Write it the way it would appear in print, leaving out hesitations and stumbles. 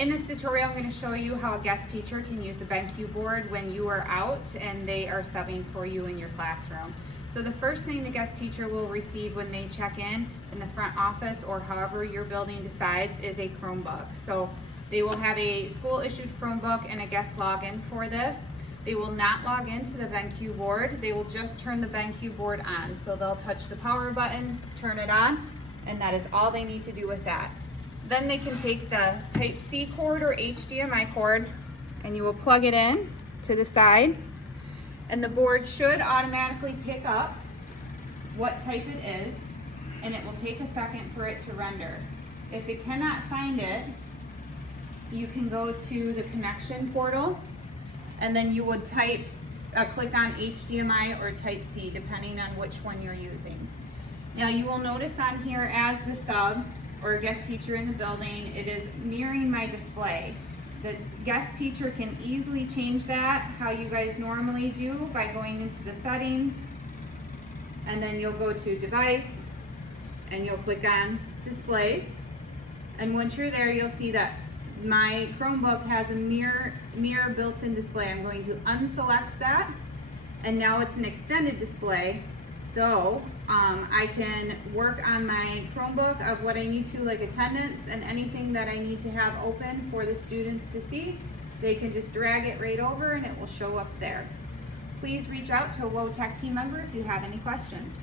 In this tutorial, I'm going to show you how a guest teacher can use the BenQ board when you are out and they are subbing for you in your classroom. So the first thing the guest teacher will receive when they check in the front office or however your building decides is a Chromebook. So they will have a school-issued Chromebook and a guest login for this. They will not log into the BenQ board. They will just turn the BenQ board on. So they'll touch the power button, turn it on, and that is all they need to do with that. Then they can take the Type-C cord or HDMI cord and you will plug it in to the side, and the board should automatically pick up what type it is, and it will take a second for it to render. If it cannot find it, you can go to the connection portal and then you would click on HDMI or Type-C depending on which one you're using. Now you will notice on here as the sub or a guest teacher in the building, it is mirroring my display. The guest teacher can easily change that how you guys normally do by going into the settings, and then you'll go to device and you'll click on displays, and once you're there you'll see that my Chromebook has a mirror built-in display. I'm going to unselect that, and now it's an extended display. So I can work on my Chromebook of what I need to, like attendance and anything that I need to have open for the students to see. They can just drag it right over and it will show up there. Please reach out to a WOTech team member if you have any questions.